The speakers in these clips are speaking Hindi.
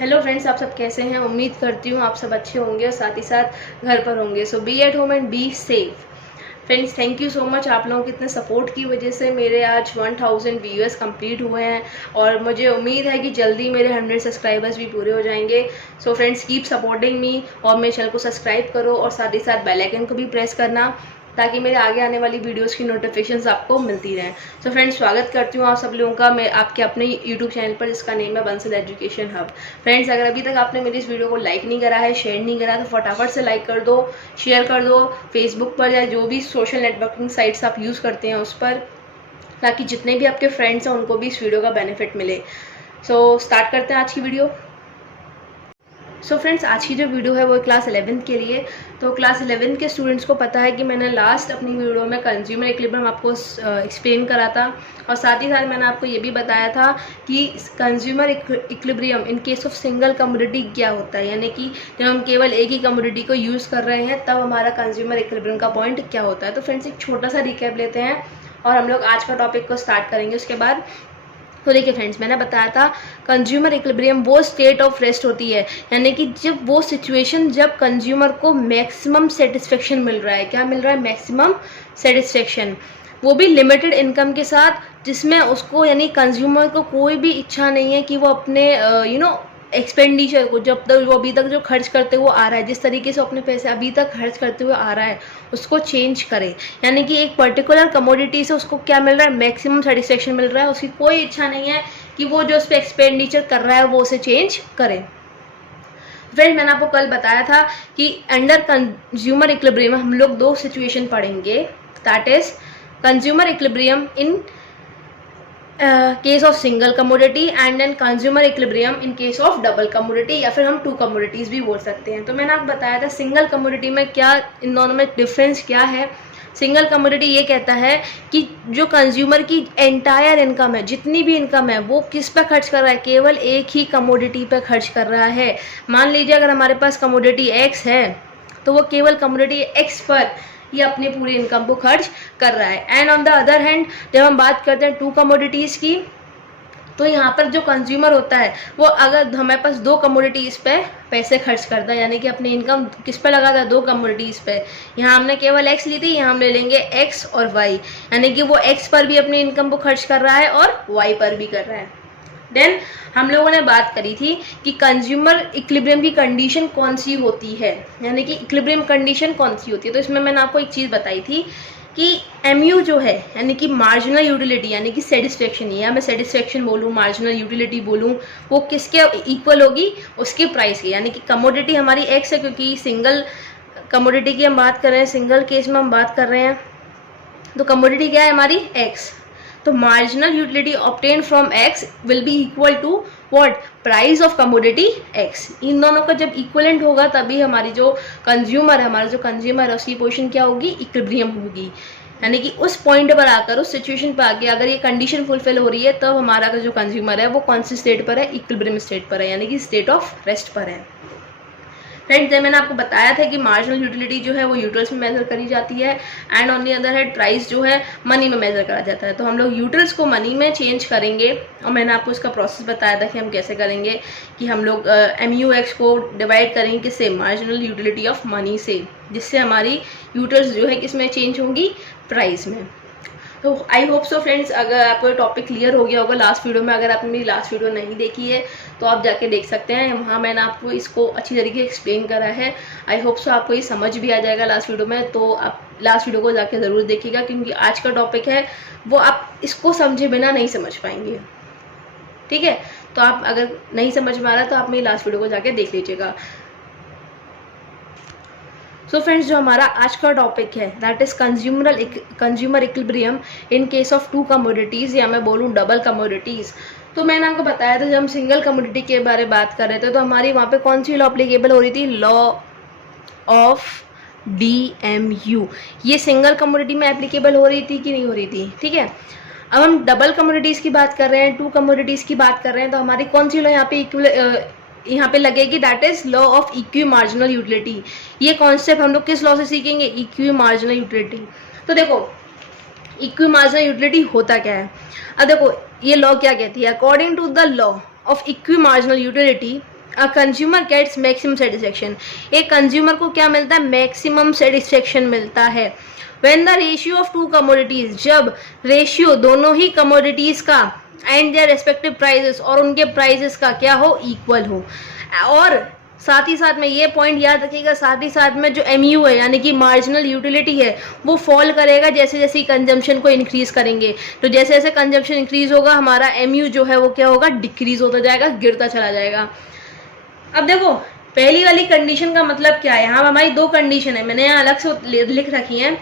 हेलो फ्रेंड्स, आप सब कैसे हैं। उम्मीद करती हूँ आप सब अच्छे होंगे और साथ ही साथ घर पर होंगे। So be at home and be safe. Friends, thank you so much. आप लोगों के इतने सपोर्ट की वजह से मेरे आज 1000 व्यूअर्स कंप्लीट हुए हैं और मुझे उम्मीद है कि जल्दी मेरे 100 सब्सक्राइबर्स भी पूरे हो जाएंगे। So friends, keep supporting me और मेरे चैनल को सब्सक्राइब करो और साथ ही साथ बेल आइकन को भी प्रेस करना ताकि मेरे आगे आने वाली वीडियोस की नोटिफिकेशंस आपको मिलती रहें। सो फ्रेंड्स, स्वागत करती हूँ आप सब लोगों का मैं आपके अपने यूट्यूब चैनल पर, जिसका नेम है बंसल एजुकेशन हब। फ्रेंड्स, अगर अभी तक आपने मेरी इस वीडियो को लाइक नहीं करा है, शेयर नहीं करा, तो फटाफट से लाइक कर दो, शेयर कर दो फेसबुक पर या जो भी सोशल नेटवर्किंग साइट्स आप यूज़ करते हैं उस पर, ताकि जितने भी आपके फ्रेंड्स हैं उनको भी इस वीडियो का बेनिफिट मिले। सो स्टार्ट करते हैं आज की वीडियो। सो फ्रेंड्स, आज की जो वीडियो है वो क्लास 11th के लिए। तो क्लास 11th के स्टूडेंट्स को पता है कि मैंने लास्ट अपनी वीडियो में कंज्यूमर इक्विलिब्रियम आपको एक्सप्लेन करा था और साथ ही साथ मैंने आपको ये भी बताया था कि consumer equilibrium in case of single commodity क्या होता है, यानी कि जब हम केवल एक ही कमोडिटी को यूज़ कर रहे हैं तब हमारा कंज्यूमर इक्विलिब्रियम का पॉइंट क्या होता है। तो फ्रेंड्स, एक छोटा सा रिकैप लेते हैं और हम लोग आज का टॉपिक को स्टार्ट करेंगे उसके बाद। तो देखिए फ्रेंड्स, मैंने बताया था कंज्यूमर इक्विलिब्रियम वो स्टेट ऑफ रेस्ट होती है, यानी कि जब वो सिचुएशन जब कंज्यूमर को मैक्सिमम सेटिस्फेक्शन मिल रहा है। क्या मिल रहा है? मैक्सिमम सेटिस्फेक्शन, वो भी लिमिटेड इनकम के साथ, जिसमें उसको यानी कंज्यूमर को कोई भी इच्छा नहीं है कि वो अपने एक्सपेंडिचर को, जब तक वो अभी तक जो खर्च करते हुए आ रहा है, जिस तरीके से अपने पैसे अभी तक खर्च करते हुए आ रहा है उसको चेंज करे। यानी कि एक पर्टिकुलर कमोडिटी से उसको क्या मिल रहा है? मैक्सिमम सेटिस्फेक्शन मिल रहा है। उसकी कोई इच्छा नहीं है कि वो जो उस पर एक्सपेंडिचर कर रहा है वो उसे चेंज करे। फ्रेंड, मैंने आपको कल बताया था कि अंडर कंज्यूमर इक्विलिब्रियम हम लोग दो सिचुएशन पढ़ेंगे, that is consumer equilibrium in case of single commodity and then consumer equilibrium in case of double commodity, या फिर हम टू कमोडिटीज भी बोल सकते हैं। तो मैंने आपको बताया था सिंगल कमोडिटी में क्या, इन दोनों में डिफरेंस क्या है। सिंगल कमोडिटी ये कहता है कि जो कंज्यूमर की एंटायर इनकम है, जितनी भी इनकम है, वो किस पे खर्च कर रहा है? केवल एक ही कमोडिटी पे खर्च कर रहा है। मान लीजिए अगर हमारे पास कमोडिटी एक्स है तो वो केवल कमोडिटी एक्स पर ये अपनी पूरी इनकम को खर्च कर रहा है। And on the other hand, जब हम बात करते हैं टू कमोडिटीज़ की, तो यहाँ पर जो कंज्यूमर होता है वो अगर हमारे पास दो कमोडिटीज़ पे पैसे खर्च करता है, यानी कि अपनी इनकम किस पे लगाता है? दो कमोडिटीज़ पे। यहाँ हमने केवल एक्स ली थी, यहाँ हम ले लेंगे एक्स और वाई, यानी कि वो एक्स पर भी अपनी इनकम को खर्च कर रहा है और वाई पर भी कर रहा है। देन हम लोगों ने बात करी थी कि कंज्यूमर इक्विलिब्रियम की कंडीशन कौन सी होती है, यानी कि इक्विलिब्रियम कंडीशन कौन सी होती है। तो इसमें मैंने आपको एक चीज़ बताई थी कि MU जो है, यानी कि मार्जिनल यूटिलिटी, यानी कि सेटिस्फेक्शन, या मैं सेटिस्फेक्शन बोलूँ, मार्जिनल यूटिलिटी बोलूँ, वो किसके इक्वल होगी? उसके प्राइस के। यानी कि कमोडिटी हमारी एक्स है, क्योंकि सिंगल कमोडिटी की हम बात कर रहे हैं, सिंगल केस में हम बात कर रहे हैं, तो कमोडिटी क्या है हमारी? एक्स। तो marginal utility obtain from X will be equal to what? Price of commodity X. इन दोनों का जब इक्वलेंट होगा तभी हमारी जो कंज्यूमर है, हमारा जो कंज्यूमर है, उसकी पोजीशन क्या होगी? इक्विलिब्रियम होगी। यानी कि उस पॉइंट पर आकर, उस सिचुएशन पर आके अगर ये कंडीशन फुलफिल हो रही है तब हमारा जो कंज्यूमर है वो कौन सी स्टेट पर है? इक्विलिब्रियम स्टेट पर है, यानी कि स्टेट ऑफ रेस्ट पर है। फ्रेंड्स, जब मैंने आपको बताया था कि मार्जिनल यूटिलिटी जो है वो यूटिल्स में मेजर करी जाती है and on the other hand price जो है मनी में मेजर करा जाता है। तो हम लोग यूटिल्स को मनी में चेंज करेंगे और मैंने आपको इसका प्रोसेस बताया था कि हम कैसे करेंगे, कि हम लोग MUX को डिवाइड करेंगे किससे? मार्जिनल यूटिलिटी ऑफ मनी से, जिससे हमारी यूटिल्स जो है किस में चेंज होंगी? प्राइस में। तो आई होप सो फ्रेंड्स, अगर आपको टॉपिक क्लियर हो गया होगा लास्ट वीडियो में। अगर आपने मेरी लास्ट वीडियो नहीं देखी है तो आप जाके देख सकते हैं, वहाँ मैंने आपको इसको अच्छी तरीके से एक्सप्लेन करा है। आई होप सो आपको ये समझ भी आ जाएगा लास्ट वीडियो में, तो आप लास्ट वीडियो को जाके ज़रूर देखिएगा, क्योंकि आज का टॉपिक है वो आप इसको समझे बिना नहीं समझ पाएंगे। ठीक है, तो आप अगर नहीं समझ में आ रहा तो आप मेरी लास्ट वीडियो को जाके देख लीजिएगा। सो फ्रेंड्स, जो हमारा आज का टॉपिक है that is consumer equilibrium in case of two commodities, या मैं बोलूँ डबल कमोडिटीज़। तो मैंने आपको बताया था जब हम सिंगल कमोडिटी के बारे में बात कर रहे थे तो हमारी वहाँ पे कौन सी लॉ अप्लीकेबल हो रही थी? Law of DMU। ये सिंगल कमोडिटी में एप्लीकेबल हो रही थी कि नहीं हो रही थी? ठीक है, अब हम डबल कमोडिटीज़ की बात कर रहे हैं, टू कमोडिटीज़ की बात कर रहे हैं, तो हमारी कौन सी लॉ यहाँ पे लगेगी? That is law of equi marginal utility. ये कॉन्सेप्ट हम लोग किस लॉ से सीखेंगे? Equi marginal utility. तो देखो, इक्वी मार्जिनल यूटिलिटी होता क्या है? अब देखो ये लॉ क्या कहती है? According to the law of equi marginal utility, a consumer gets maximum satisfaction, एक कंज्यूमर को क्या मिलता है, मैक्सिमम सेटिस्फेक्शन मिलता है। When the ratio of two commodities, जब रेशियो दोनों ही कमोडिटीज का एंड देयर रेस्पेक्टिव प्राइजेस, और उनके प्राइजेस का क्या हो, इक्वल हो। और साथ ही साथ में ये पॉइंट याद रखिएगा, साथ ही साथ में जो MU है यानी कि मार्जिनल यूटिलिटी है वो फॉल करेगा जैसे जैसे कंजम्पशन को इंक्रीज करेंगे। तो जैसे जैसे कंजम्पशन इंक्रीज होगा हमारा MU जो है वो क्या होगा, डिक्रीज होता जाएगा, गिरता चला जाएगा। अब देखो पहली वाली कंडीशन का मतलब क्या है, यहाँ हमारी दो कंडीशन है, मैंने यहाँ अलग से लिख रखी है।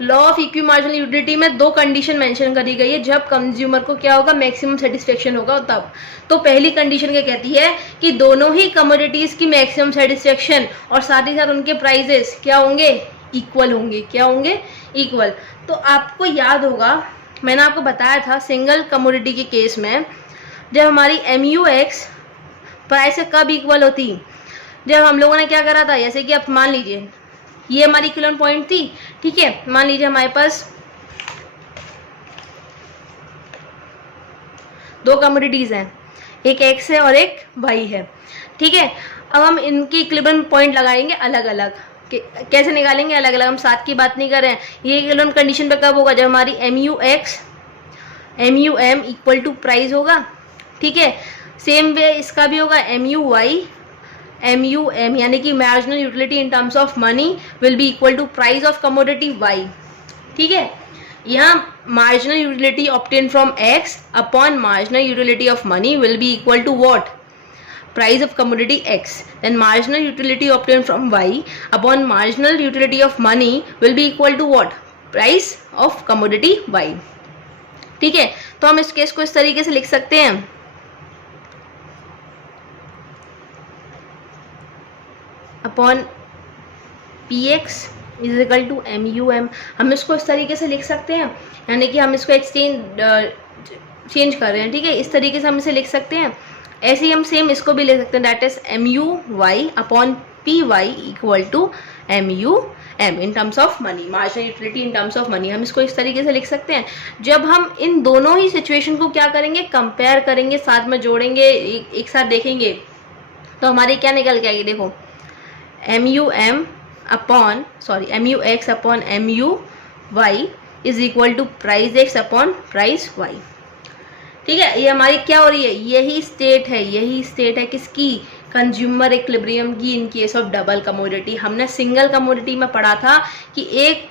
Law of equi marginal utility में दो कंडीशन मेंशन करी गई है, जब कंज्यूमर को क्या होगा, मैक्सिमम सेटिस्फेक्शन होगा तब। तो पहली कंडीशन क्या कहती है कि दोनों ही कमोडिटीज की मैक्सिमम सेटिस्फेक्शन और साथ ही साथ उनके प्राइजेस क्या होंगे, इक्वल होंगे। क्या होंगे, इक्वल। तो आपको याद होगा मैंने आपको बताया था सिंगल कमोडिटी के केस में जब हमारी MUX प्राइस से कब इक्वल होती, जब हम लोगों ने क्या करा था, जैसे कि आप मान लीजिए ये हमारी इक्विवेलेंट पॉइंट थी, ठीक है। मान लीजिए हमारे पास दो कमोडिटीज हैं, एक X है और एक Y है, ठीक है। अब हम इनकी इक्विवेलेंट पॉइंट लगाएंगे अलग अलग। कैसे निकालेंगे, अलग अलग, हम साथ की बात नहीं कर रहे हैं। ये इक्विवेलेंट कंडीशन पे कब होगा, जब हमारी MUX MUM equal to price होगा, ठीक है। सेम वे इसका भी होगा, MUY MUM यानी कि marginal utility in terms of money will be equal to price of commodity Y, ठीक है। यहाँ marginal utility obtain from X upon marginal utility of money will be equal to what, price of commodity X, then marginal utility obtain from Y upon marginal utility of money will be equal to what, price of commodity Y, ठीक है। तो हम इस केस को इस तरीके से लिख सकते हैं, upon PX is equal to MUM। हम इसको इस तरीके से लिख सकते हैं, यानी कि हम इसको चेंज कर रहे हैं, ठीक है। इस तरीके से हम इसे लिख सकते हैं। ऐसे ही हम सेम इसको भी लिख सकते हैं, that is MUY upon PY equal to MUM in terms of money, marginal utility in terms of money. हम इसको इस तरीके से लिख सकते हैं। जब हम इन दोनों ही सिचुएशन को क्या करेंगे, कंपेयर करेंगे, साथ में जोड़ेंगे, एक साथ देखेंगे, तो हमारी क्या निकल के आएगी, देखो MUX upon MUY is equal to price X upon price Y, ठीक है। ये हमारी क्या हो रही है, यही स्टेट है किसकी, कंज्यूमर इक्विलिब्रियम की इन केस ऑफ डबल कमोडिटी। हमने सिंगल कमोडिटी में पढ़ा था कि एक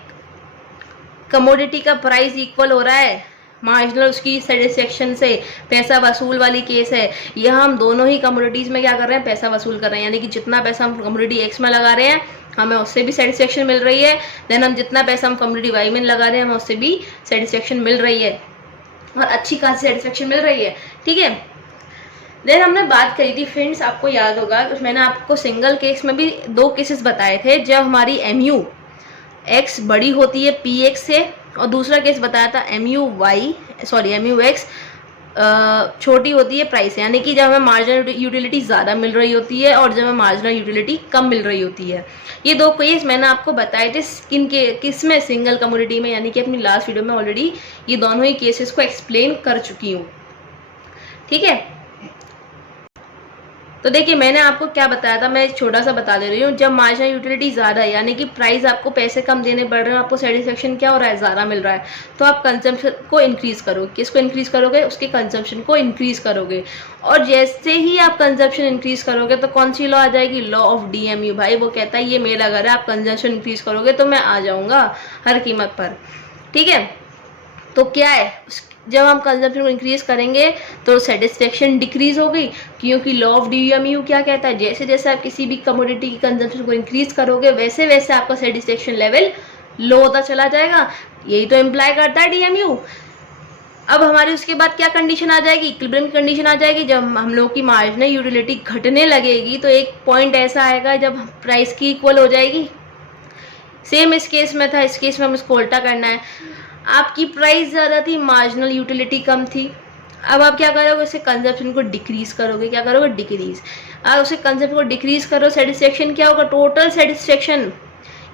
कमोडिटी का प्राइस इक्वल हो रहा है मार्जिनल उसकी सेटिस्फेक्शन से, पैसा वसूल वाली केस है। यह हम दोनों ही कमोडिटीज में क्या कर रहे हैं, पैसा वसूल कर रहे हैं, यानी कि जितना पैसा हम कमोडिटी X में लगा रहे हैं हमें उससे भी सेटिस्फेक्शन मिल रही है, देन हम जितना पैसा हम कमोडिटी Y में लगा रहे हैं हमें उससे भी सेटिस्फेक्शन मिल रही है, और अच्छी खासी सेटिस्फेक्शन मिल रही है, ठीक है। देन हमने बात करी थी फ्रेंड्स, आपको याद होगा मैंने आपको सिंगल केस में भी दो केसेस बताए थे, जब हमारी MUX बड़ी होती है PX से, और दूसरा केस बताया था MUX छोटी होती है प्राइस, यानी कि जब हमें मार्जिनल यूटिलिटी ज़्यादा मिल रही होती है और जब हमें मार्जिनल यूटिलिटी कम मिल रही होती है। ये दो केस मैंने आपको बताए थे किस में, सिंगल कमोडिटी में, यानी कि अपनी लास्ट वीडियो में ऑलरेडी ये दोनों ही केसेस को एक्सप्लेन कर चुकी हूँ, ठीक है। तो देखिए मैंने आपको क्या बताया था, मैं छोटा सा बता दे रही हूँ। जब मार्जिनल यूटिलिटी ज़्यादा है, यानी कि प्राइस आपको पैसे कम देने पड़ रहे हैं, आपको सेटिस्फेक्शन क्या हो रहा है, ज़्यादा मिल रहा है, तो आप कंजम्पशन को इंक्रीज़ करोगे। किसको इंक्रीज़ करोगे, उसके कंजम्पशन को इंक्रीज़ करोगे। और जैसे ही आप कंजम्पशन इंक्रीज़ करोगे तो कौन सी लॉ आ जाएगी, लॉ ऑफ DMU। भाई वो कहता है ये मेरा घर है, आप कंजम्पशन इंक्रीज़ करोगे तो मैं आ जाऊँगा हर कीमत पर, ठीक है। तो क्या है, जब हम कंजम्पशन को इंक्रीज करेंगे तो सेटिस्फेक्शन डिक्रीज हो गई, क्योंकि लॉ ऑफ DMU क्या कहता है, जैसे जैसे आप किसी भी कमोडिटी की कंजम्पशन को इंक्रीज करोगे वैसे वैसे आपका सेटिस्फेक्शन लेवल लो होता चला जाएगा। यही तो इम्प्लाई करता है DMU। अब हमारी उसके बाद क्या कंडीशन आ जाएगी, इक्विलिब्रियम की कंडीशन आ जाएगी। जब हम लोग की मार्जिनल यूटिलिटी घटने लगेगी तो एक पॉइंट ऐसा आएगा जब प्राइस की इक्वल हो जाएगी। सेम इस केस में था, इस केस में हम इसको उल्टा करना है। आपकी प्राइस ज़्यादा थी, मार्जिनल यूटिलिटी कम थी। अब आप क्या करोगे, उसे कंजप्शन को डिक्रीज करोगे। क्या करोगे, डिक्रीज। आप उसे कंजप्शन को डिक्रीज करो, सेटिस्फेक्शन क्या होगा, टोटल सेटिस्फेक्शन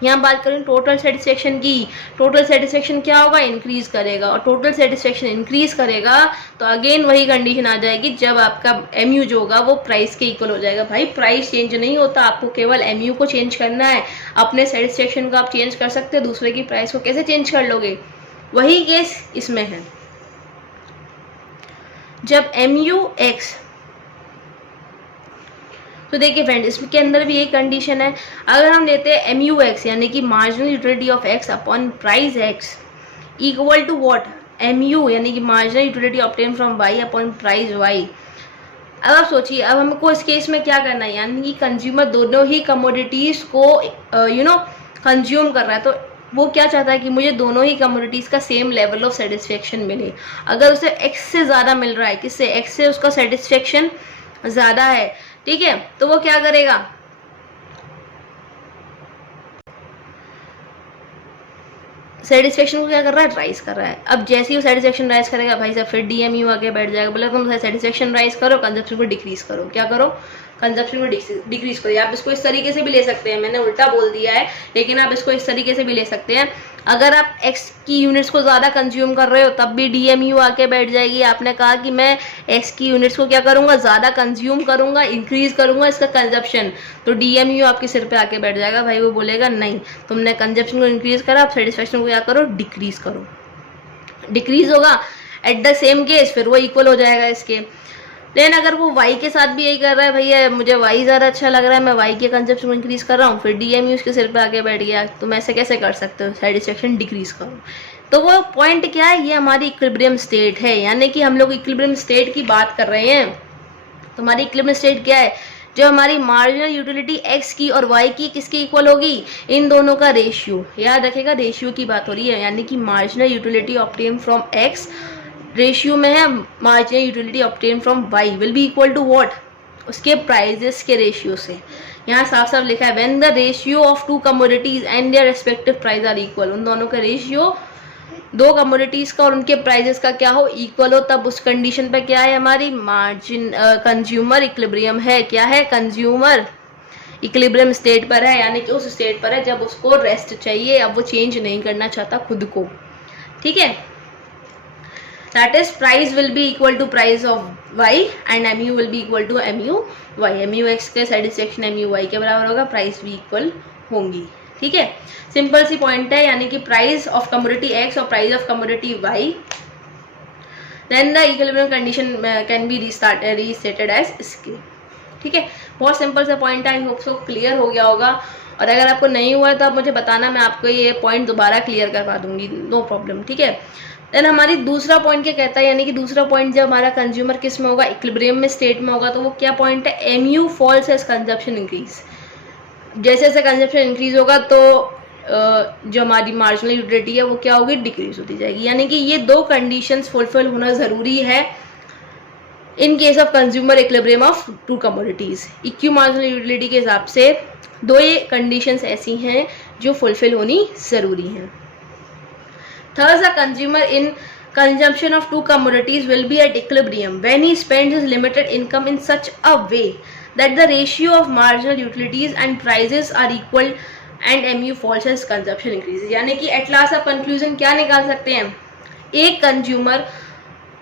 यहाँ बात करें टोटल सेटिस्फेक्शन की, टोटल सेटिस्फेक्शन क्या होगा, इंक्रीज करेगा, और टोटल सेटिस्फेक्शन इंक्रीज करेगा तो अगेन वही कंडीशन आ जाएगी जब आपका MU जो होगा वो प्राइस के इक्वल हो जाएगा। भाई प्राइस चेंज नहीं होता, आपको केवल MU को चेंज करना है, अपने सेटिस्फेक्शन को आप चेंज कर सकते हो, दूसरे की प्राइस को कैसे चेंज कर लोगे, वही केस इसमें है। जब MUX, तो देखिए फ्रेंड इसके अंदर भी एक कंडीशन है, अगर हम लेते हैं MUX यानी कि marginal utility of X upon price X equal to what, MU यानी कि marginal utility obtain from Y upon price Y। अब आप सोचिए, अब हमको इस केस में क्या करना है, यानी कि कंज्यूमर दोनों ही कमोडिटीज को कंज्यूम कर रहा है, तो वो क्या चाहता है कि मुझे दोनों ही कमोडिटीज का सेम लेवल ऑफ सेटिस्फेक्शन मिले। अगर उसे X से ज़्यादा मिल रहा है, किससे, X से उसका सेटिस्फेक्शन ज़्यादा है, ठीक है, तो वो क्या करेगा, सेटिस्फेक्शन को क्या कर रहा है, राइज कर रहा है। अब जैसे ही वो सेटिस्फेक्शन राइज करेगा भाई साहब फिर DMU आके बैठ जाएगा, बोले तुम सेटिस्फेक्शन राइज करो, कंजप्शन को डिक्रीज करो, क्या करो, कंजप्शन को डिक्रीज करो। आप इसको इस तरीके से भी ले सकते हैं, मैंने उल्टा बोल दिया है, लेकिन आप इसको इस तरीके से भी ले सकते हैं। अगर आप X की यूनिट्स को ज़्यादा कंज्यूम कर रहे हो तब भी DMU आके बैठ जाएगी। आपने कहा कि मैं X की यूनिट्स को क्या करूँगा, ज़्यादा कंज्यूम करूँगा, इंक्रीज करूँगा इसका कंजप्शन, तो DMU आपके सिर पे आके बैठ जाएगा। भाई वो बोलेगा नहीं, तुमने कंजप्शन को इंक्रीज करा, आप सेटिस्फेक्शन को क्या करो, डिक्रीज करो, डिक्रीज होगा एट द सेम केस, फिर वो इक्वल हो जाएगा इसके। लेकिन अगर वो Y के साथ भी यही कर रहा है, भैया मुझे Y ज़्यादा अच्छा लग रहा है, मैं Y के कंजप्शन को इंक्रीज कर रहा हूँ, फिर DMU उसके सिर पे आके बैठ गया, तुम ऐसे कैसे कर सकते हो, सेटिस्फेक्शन डिक्रीज करो। तो वो पॉइंट क्या है, ये हमारी इक्विलिब्रियम स्टेट है, यानी कि हम लोग इक्विलिब्रियम स्टेट की बात कर रहे हैं। तो हमारी इक्विलिब्रियम स्टेट क्या है, जो हमारी मार्जिनल यूटिलिटी X की और Y की किसकी इक्वल होगी, इन दोनों का रेशियो, याद रखेगा रेशियो की बात हो रही है, यानी कि marginal utility obtain from X ratio में है marginal utility obtain from Y will be equal to what, उसके प्राइजेस के रेशियो से। यहाँ साफ साफ लिखा है when the ratio of two commodities and their respective price are equal, उन दोनों का रेशियो, दो कमोडिटीज का और उनके प्राइजेस का क्या हो, इक्वल हो, तब उस कंडीशन पे क्या है, हमारी मार्जिन कंज्यूमर इक्विलिब्रियम है। क्या है, कंज्यूमर इक्विलिब्रियम स्टेट पर है, यानी कि उस स्टेट पर है जब उसको रेस्ट चाहिए, अब वो चेंज नहीं करना चाहता खुद को, ठीक है। That is price will be equal to price of Y and MU will be equal to MUY। MUX के satisfaction MUY के बराबर होगा, प्राइस भी इक्वल होंगी, ठीक है। सिंपल सी पॉइंट है, यानी कि प्राइस ऑफ कमोडिटी X और price of commodity Y, then the equilibrium condition can be restated as इसके, ठीक है। बहुत सिंपल सा पॉइंट है, आई होप सो क्लियर हो गया होगा, और अगर आपको नहीं हुआ है तो आप मुझे बताना, मैं आपको ये पॉइंट दोबारा क्लियर करवा दूंगी, नो प्रॉब्लम, ठीक है। देन हमारी दूसरा पॉइंट क्या कहता है, यानी कि दूसरा पॉइंट जब हमारा कंज्यूमर किस में होगा, इक्विलिब्रियम में स्टेट में होगा, तो वो क्या पॉइंट है, MU falls as consumption increase. जैसे जैसे कंजप्शन इंक्रीज होगा तो जो हमारी मार्जिनल यूटिलिटी है वो क्या होगी, डिक्रीज होती जाएगी। यानी कि ये दो कंडीशंस फुलफिल होना ज़रूरी है in case of consumer equilibrium of two commodities. Equi marginal utility के हिसाब से दो ये कंडीशंस ऐसी हैं जो फुलफिल होनी ज़रूरी हैं। Thus, a consumer in consumption of two commodities will be at equilibrium when he spends his limited income in such a way that the ratio of marginal utilities and prices are equal and MU falls as consumption increases। यानी कि at last आप conclusion क्या निकाल सकते हैं, एक कंज्यूमर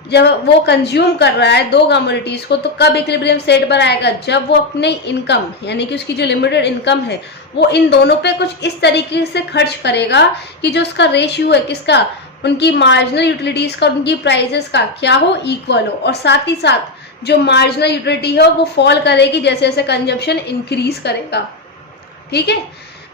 जब वो कंज्यूम कर रहा है दो कमोडिटीज को, तो कब इक्विलिब्रियम स्टेट पर आएगा, जब वो अपने इनकम यानी कि उसकी जो लिमिटेड इनकम है वो इन दोनों पे कुछ इस तरीके से खर्च करेगा कि जो उसका रेशियो है किसका, उनकी मार्जिनल यूटिलिटीज का, उनकी प्राइजेस का क्या हो, इक्वल हो, और साथ ही साथ जो मार्जिनल यूटिलिटी है वो फॉल करेगी जैसे जैसे कंजम्पशन इंक्रीज करेगा, ठीक है।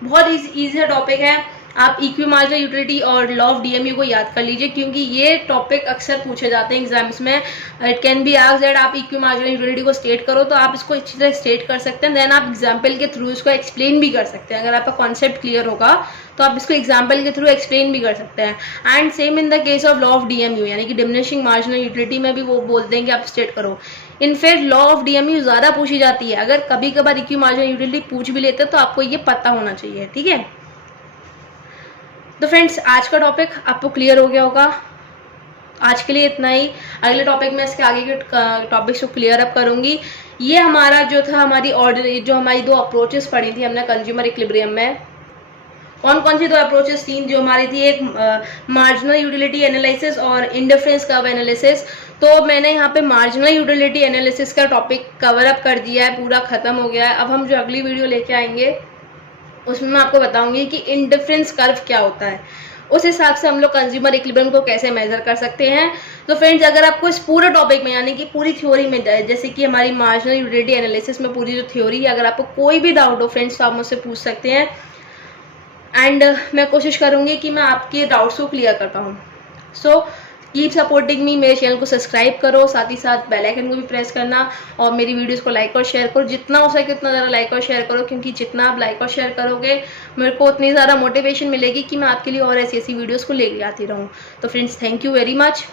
बहुत ईजी टॉपिक है, आप इक्वी मार्जिनल यूटिलिटी और लॉ ऑफ DMU को याद कर लीजिए, क्योंकि ये टॉपिक अक्सर पूछे जाते हैं एग्जाम्स में। It can be asked that आप इक्वी मार्जिनल यूटिलिटी को स्टेट करो, तो आप इसको अच्छी तरह स्टेट कर सकते हैं, देन आप एग्जाम्पल के थ्रू इसको एक्सप्लेन भी कर सकते हैं। अगर आपका कॉन्सेप्ट क्लियर होगा तो आप इसको एग्जाम्पल के थ्रू एक्सप्लेन भी कर सकते हैं। And same in the case of law of DMU, यानी कि डिमिनिशिंग मार्जिनल यूटिलिटी में भी वो बोलते हैं कि आप स्टेट करो। इनफैक्ट लॉ ऑफ DMU ज़्यादा पूछी जाती है, अगर कभी कभार इक्वी मार्जिनल यूटिलिटी पूछ भी लेते हैं तो आपको ये पता होना चाहिए, ठीक है। तो फ्रेंड्स आज का टॉपिक आपको क्लियर हो गया होगा, आज के लिए इतना ही। अगले टॉपिक में इसके आगे के टॉपिक्स को क्लियर अप करूंगी। ये हमारा जो था, हमारी ऑर्डर जो हमारी दो अप्रोचेस पढ़ी थी हमने कंज्यूमर इक्विलिब्रियम में, कौन कौन सी दो अप्रोचेस थी जो हमारी थी, एक मार्जिनल यूटिलिटी एनालिसिस और इंडिफरेंस कर्व एनालिसिस। तो मैंने यहाँ पे मार्जिनल यूटिलिटी एनालिसिस का टॉपिक कवर अप कर दिया है, पूरा खत्म हो गया है। अब हम जो अगली वीडियो लेके आएंगे उसमें मैं आपको बताऊंगी कि इंडिफरेंस कर्व क्या होता है, उस हिसाब से हम लोग कंज्यूमर इक्विलिब्रियम को कैसे मेजर कर सकते हैं। तो फ्रेंड्स, अगर आपको इस पूरे टॉपिक में यानी कि पूरी थ्योरी में, जैसे कि हमारी मार्जिनल यूटिलिटी एनालिसिस में पूरी जो थ्योरी है, अगर आपको कोई भी डाउट हो फ्रेंड्स तो आप मुझसे पूछ सकते हैं। एंड मैं कोशिश करूंगी कि मैं आपके डाउट्स को क्लियर कर पाऊँ। सो कीप सपोर्टिंग मी, मेरे चैनल को सब्सक्राइब करो, साथ ही साथ बेल आइकन को भी प्रेस करना, और मेरी वीडियोस को लाइक और शेयर करो, जितना हो सके उतना ज़्यादा लाइक और शेयर करो, क्योंकि जितना आप लाइक और शेयर करोगे मेरे को उतनी ज़्यादा मोटिवेशन मिलेगी कि मैं आपके लिए और ऐसी ऐसी वीडियोस को लेके आती रहूँ। तो friends, thank you very much.